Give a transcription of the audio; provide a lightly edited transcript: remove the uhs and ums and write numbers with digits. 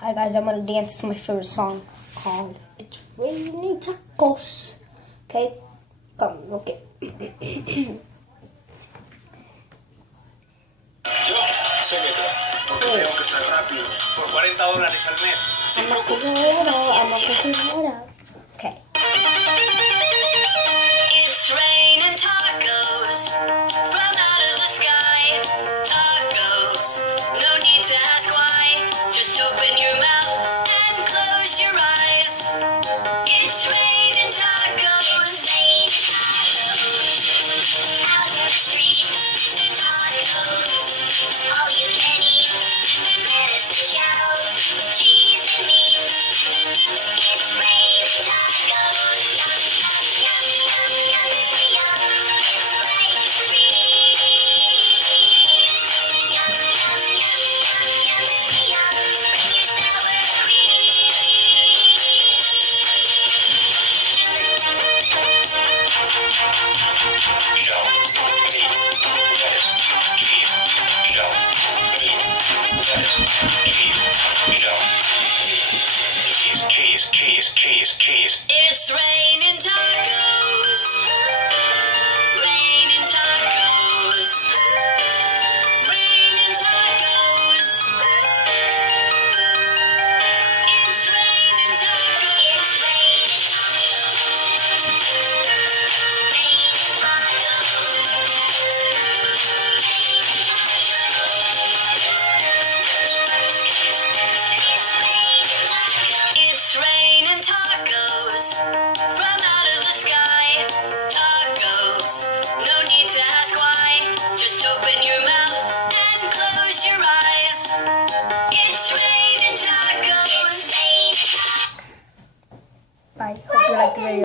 Hi guys, I'm gonna dance to my favorite song called It's Raining Tacos. Okay? Come, okay. Yo, sémetro, porque tengo que ser rápido. Por $40 al mes. Sin I'm a trucos. cocinero. Okay. It's raining tacos from out of the sky. Tacos, no need to ask why. Just open your mouth and close your eyes. It's raining tacos. Out in the street, tacos. All you can eat. Lettuce and shells, cheese and meat. It's raining tacos. Yum, yum, yum, yum, yum, yum. It's like a dream. Yum, yum, yum, yum, yum, yum. Bring your sour Shell, meat, lettuce, cheese. Shell, meat, lettuce, cheese. Shell, meat, cheese. It's raining tacos. Raining tacos. Raining tacos. It's raining tacos. It's raining It's raining tacos from out of the sky. Tacos, no need to ask why. Just open your mouth and close your eyes. It's raining tacos. Bye. Hope you liked the video.